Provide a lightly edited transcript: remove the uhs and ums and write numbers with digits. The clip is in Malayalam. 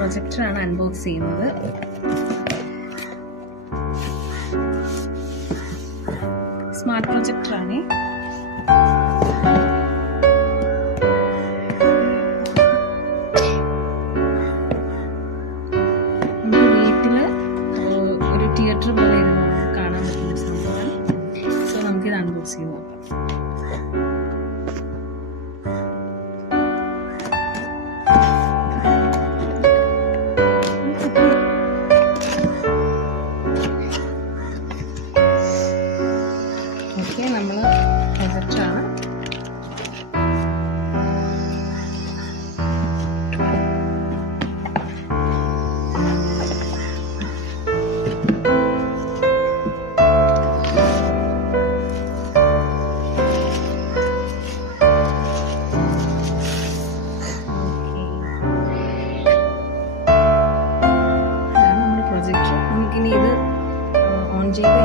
പ്രൊജക്ടറാണ് അൺബോക്സ് ചെയ്യുന്നത്. സ്മാർട്ട് പ്രൊജക്ടറാണ്. നമ്മുടെ വീട്ടില് ഒരു തിയേറ്റർ പോലെ ഇരുന്ന് കാണാൻ പറ്റുന്ന സംഭവമാണ്. സോ നമുക്കിത് അൺബോക്സ് ചെയ്ത് നോക്കാം. ഓക്കെ, നമ്മൾ പ്രൊജക്ടറാണ്. ഇതാണ് നമ്മുടെ പ്രൊജക്ടർ. നമുക്കിനി ഇത് ഓൺ ചെയ്ത്